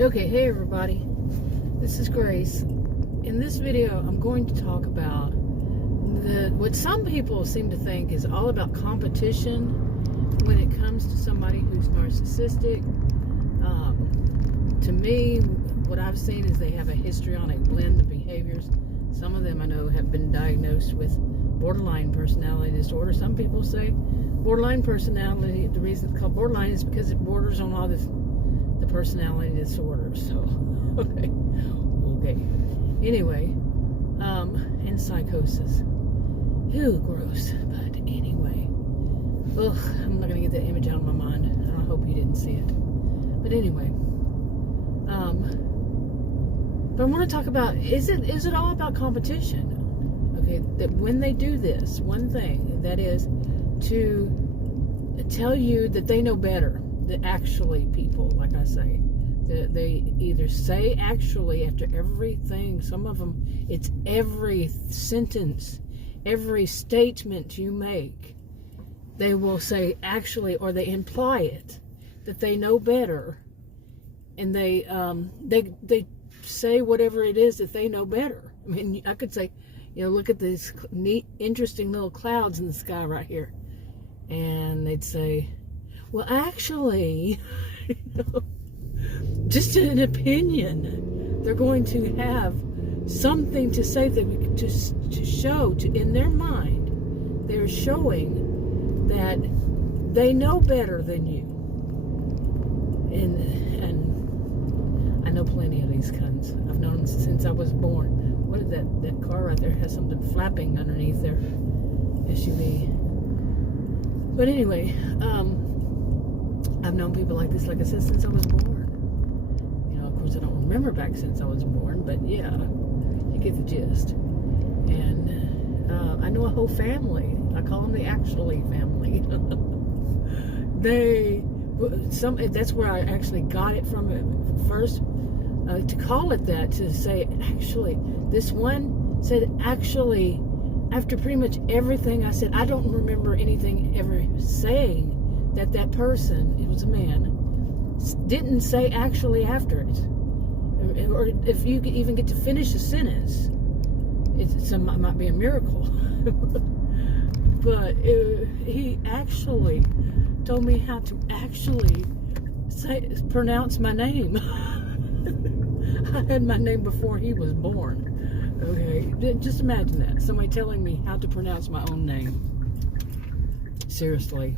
Okay, hey everybody, this is Grace. In this video, I'm going to talk about what some people seem to think is all about competition when it comes to somebody who's narcissistic. To me, what I've seen is they have a histrionic blend of behaviors. Some of them I know have been diagnosed with borderline personality disorder. Some people say borderline personality, the reason it's called borderline is because it borders on all the personality disorders. So, okay. Anyway, and psychosis. Ew, gross. But anyway, I'm not gonna get that image out of my mind, and I hope you didn't see it. But anyway, but I want to talk about is it all about competition? Okay, that when they do this one thing, that is to tell you that they know better. That actually people, like I say, they either say actually after everything. Some of them, it's every sentence, every statement you make, they will say actually, or they imply it, that they know better, and they say whatever it is that they know better. I mean, I could say, look at these neat, interesting little clouds in the sky right here, and they'd say, well, actually, just an opinion. They're going to have something to say to show in their mind. They're showing that they know better than you. And I know plenty of these kinds. I've known them since I was born. What is that car right there has something flapping underneath their SUV. But anyway, I've known people like this, like I said, since I was born. Of course, I don't remember back since I was born, but yeah, you get the gist. And I know a whole family. I call them the actually family. That's where I actually got it from first, to call it that, to say, actually, this one said, actually, after pretty much everything I said. I don't remember anything ever saying that person, it was a man, didn't say actually after it. Or if you even get to finish a sentence, it might be a miracle. But he actually told me how to actually pronounce my name. I had my name before he was born. Okay, just imagine that. Somebody telling me how to pronounce my own name. Seriously.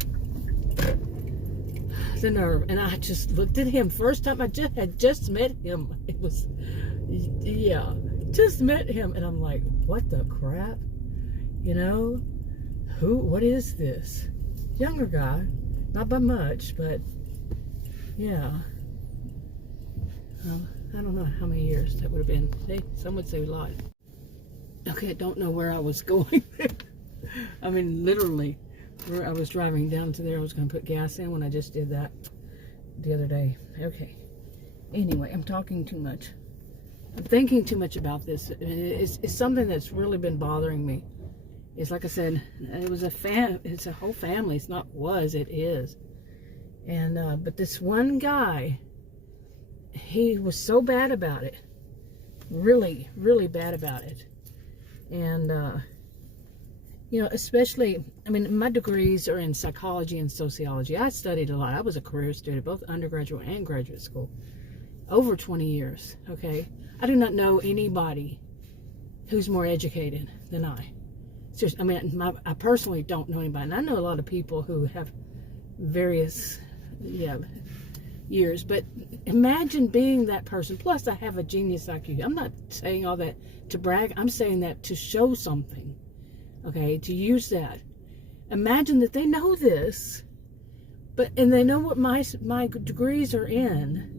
The nerve. And I just looked at him. First time I had just met him. It was, yeah, just met him. And I'm like, what the crap? What is this? Younger guy. Not by much, but yeah. I don't know how many years that would have been. Some would say a lot. Okay, I don't know where I was going. I mean, literally. Where I was driving down to there, I was going to put gas in when I just did that the other day. Okay. Anyway, I'm talking too much. I'm thinking too much about this. It's something that's really been bothering me. It's like I said, it's a whole family. It's not was, it is. And, but this one guy, he was so bad about it. Really, really bad about it. And, especially, I mean, my degrees are in psychology and sociology. I studied a lot. I was a career student, both undergraduate and graduate school, over 20 years, okay? I do not know anybody who's more educated than I. Seriously, I mean, I personally don't know anybody. And I know a lot of people who have various, years. But imagine being that person. Plus, I have a genius IQ. I'm not saying all that to brag. I'm saying that to show something. Okay, to use that. Imagine that they know this, and they know what my degrees are in,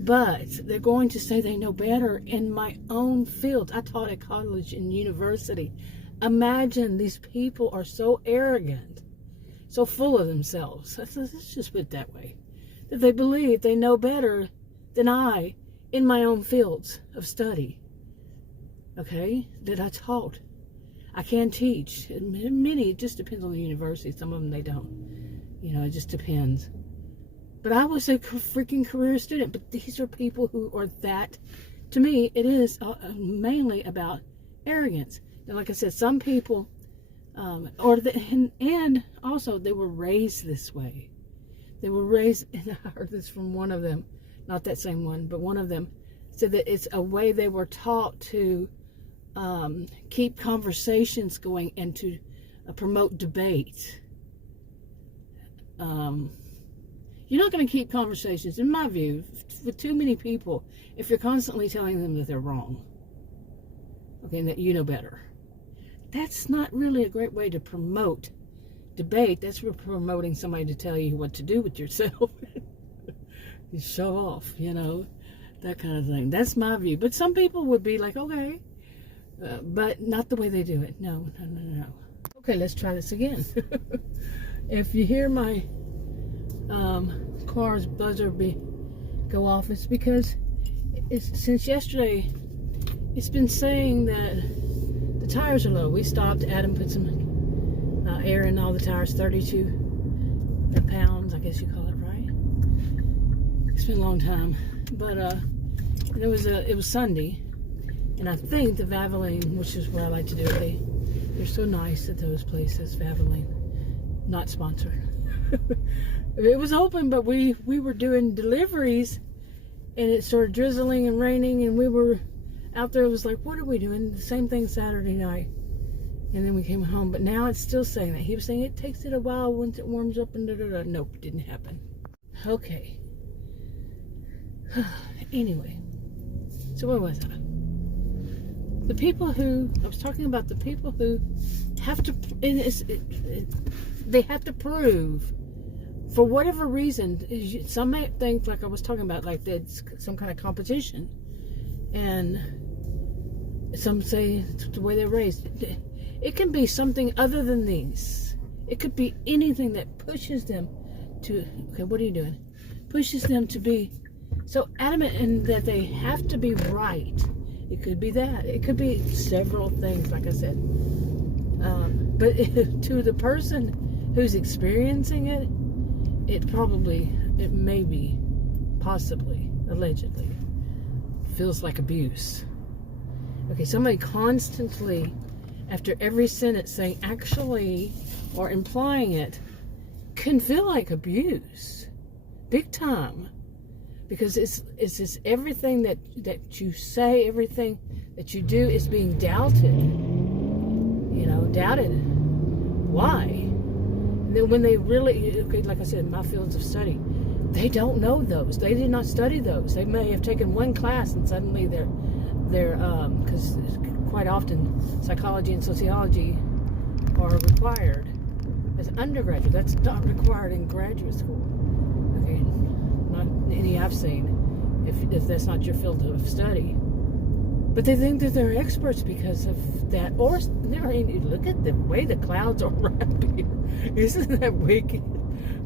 but they're going to say they know better in my own field. I taught at college and university. Imagine these people are so arrogant, so full of themselves. Let's just put it that way. That they believe they know better than I in my own fields of study. Okay, that I taught. I can teach. Many, it just depends on the university. Some of them they don't. It just depends. But I was a freaking career student. But these are people who are that. To me, it is mainly about arrogance. And like I said, some people, and also they were raised this way. They were raised, and I heard this from one of them, not that same one, but one of them said that it's a way they were taught to keep conversations going and to promote debate. You're not going to keep conversations, in my view, with too many people if you're constantly telling them that they're wrong. Okay, and that you know better. That's not really a great way to promote debate. That's for promoting somebody to tell you what to do with yourself. You show off, that kind of thing. That's my view. But some people would be like, okay, but not the way they do it. No. Okay, let's try this again. If you hear my car's buzzer go off, it's because since yesterday it's been saying that the tires are low. We stopped. Adam put some air in all the tires. 32 pounds, I guess you call it, right? It's been a long time, but it was Sunday, and I think the Valvoline, which is where I like to do it, they're so nice at those places. Valvoline, not sponsored. It was open, but we were doing deliveries, and it started drizzling and raining, and we were out there. It was like, what are we doing? The same thing Saturday night, and then we came home. But now it's still saying that. He was saying it takes it a while once it warms up, and da-da-da. Nope, didn't happen. Okay. Anyway, so where was I? The people who I was talking about, the people who have to, they have to prove. For whatever reason, some may think, like I was talking about, like there's some kind of competition. And some say it's the way they're raised. It can be something other than these. It could be anything that pushes them to, okay, what are you doing? Pushes them to be so adamant in that they have to be right. It could be that. It could be several things, like I said. But to the person who's experiencing it, it may be, possibly, allegedly, feels like abuse. Okay, somebody constantly, after every sentence, saying actually or implying it, can feel like abuse. Big time. Because it's just everything that you say, everything that you do is being doubted. Doubted. Why? And then when they really, okay, like I said, my fields of study, they don't know those. They did not study those. They may have taken one class and suddenly they're because quite often psychology and sociology are required as undergraduate. That's not required in graduate school. Okay, not any I've seen. If that's not your field of study, but they think that they're experts because of that. Or look at the way the clouds are around here. Isn't that wicked?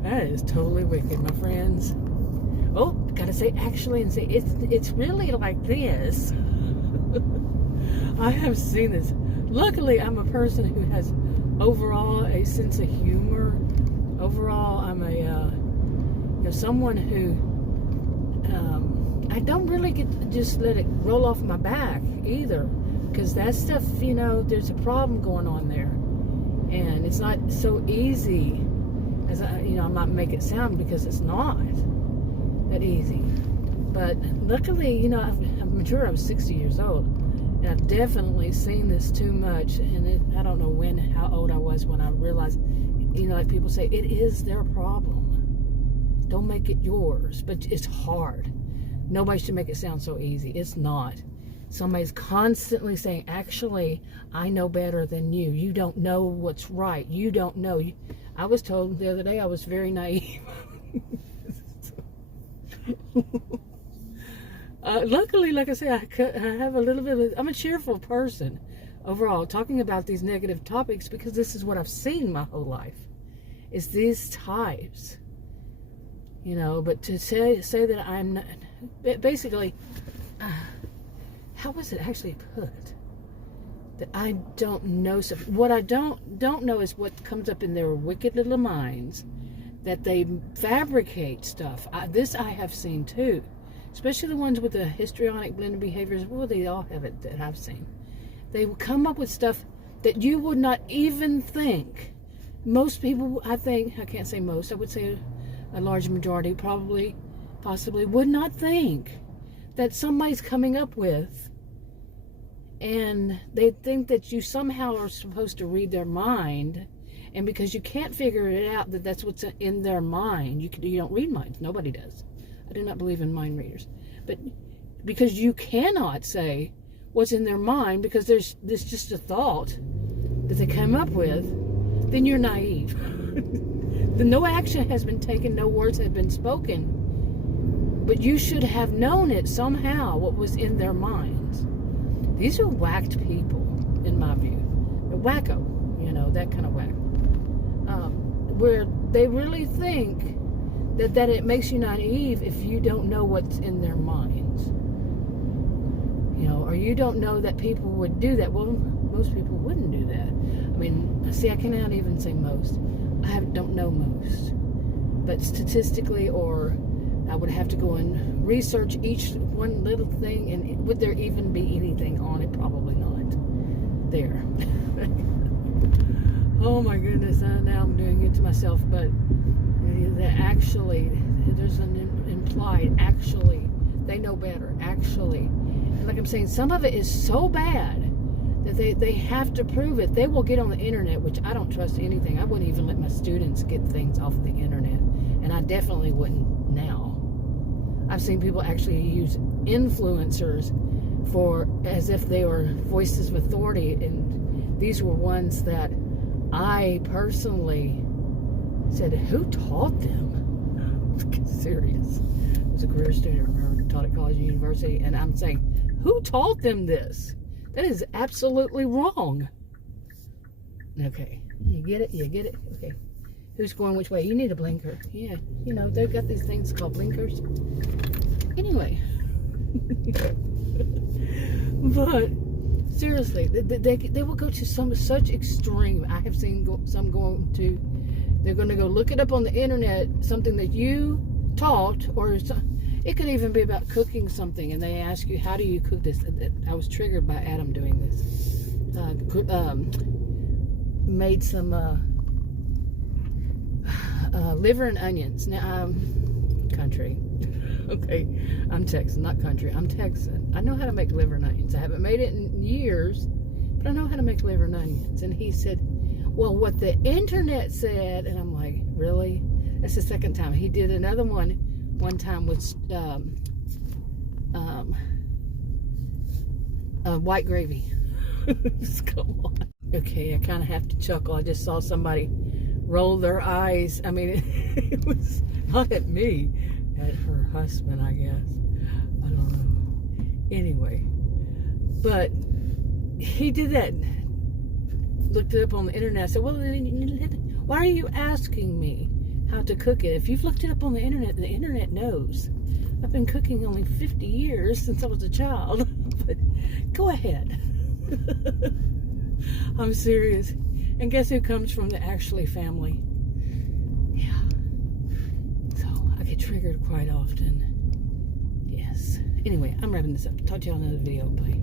That is totally wicked, my friends. Oh, gotta say actually and say it's really like this. I have seen this. Luckily, I'm a person who has overall a sense of humor. Overall, I'm a someone who I don't really get to just let it roll off my back either, because that stuff, there's a problem going on there, and it's not so easy as I might make it sound, because it's not that easy. But luckily, I'm mature. I was 60 years old, and I've definitely seen this too much. And I don't know how old I was when I realized, like people say, it is their problem. Don't make it yours. But it's hard. Nobody should make it sound so easy. It's not. Somebody's constantly saying, actually, I know better than you. You don't know what's right. You don't know. I was told the other day I was very naive. Luckily, like I say, I have a little bit of, I'm a cheerful person overall, talking about these negative topics, because this is what I've seen my whole life, is these types, but to say that I'm not, basically, how was it actually put? That I don't know. So what I don't know is what comes up in their wicked little minds that they fabricate stuff. This I have seen too, especially the ones with the histrionic blended behaviors. Well, they all have it that I've seen. They will come up with stuff that you would not even think. Most people, I think, I can't say most, I would say a large majority possibly would not think that somebody's coming up with, and they think that you somehow are supposed to read their mind, and because you can't figure it out that that's what's in their mind, you don't read minds. Nobody does. I do not believe in mind readers. But because you cannot say what's in their mind because there's just a thought that they come up with, then you're naive. No action has been taken, no words have been spoken, but you should have known it somehow, what was in their minds. These are whacked people, in my view. They're wacko, that kind of whack. Where they really think that it makes you naive if you don't know what's in their minds. Or you don't know that people would do that. Well, most people wouldn't do that. I mean, see, I cannot even say most. Don't know most. But statistically, or I would have to go and research each one little thing, and would there even be anything on it? Probably not. There. Oh my goodness, now I'm doing it to myself, but there's an implied, actually, they know better, actually. Like I'm saying, some of it is so bad that they have to prove it. They will get on the internet, which I don't trust anything. I wouldn't even let my students get things off the internet, and I definitely wouldn't now. I've seen people actually use influencers as if they were voices of authority, and these were ones that I personally said, who taught them? I'm serious. I was a career student, remember, taught at college and university, and I'm saying, who taught them this? That is absolutely wrong. Okay, you get it? Okay. Who's going which way? You need a blinker. Yeah, they've got these things called blinkers. Anyway. But seriously, they will go to such extreme. I have seen some going to, they're going to go look it up on the internet, something that you taught, or it could even be about cooking something, and they ask you, how do you cook this? I was triggered by Adam doing this. Made some liver and onions. Now, I'm country. Okay, I'm Texan, not country. I'm Texan. I know how to make liver and onions. I haven't made it in years, but I know how to make liver and onions. And he said, well, what the internet said, and I'm like, really? That's the second time. He did another one time with white gravy. Come on. Okay, I kind of have to chuckle. I just saw somebody roll their eyes. I mean, it was not at me, at her husband, I guess. I don't know. Anyway, but he did that. Looked it up on the internet. I said, well, why are you asking me how to cook it? If you've looked it up on the internet knows. I've been cooking only 50 years since I was a child. But go ahead. I'm serious. And guess who comes from the Ashley family? Yeah. So I get triggered quite often. Yes. Anyway, I'm wrapping this up. Talk to you on another video. Bye.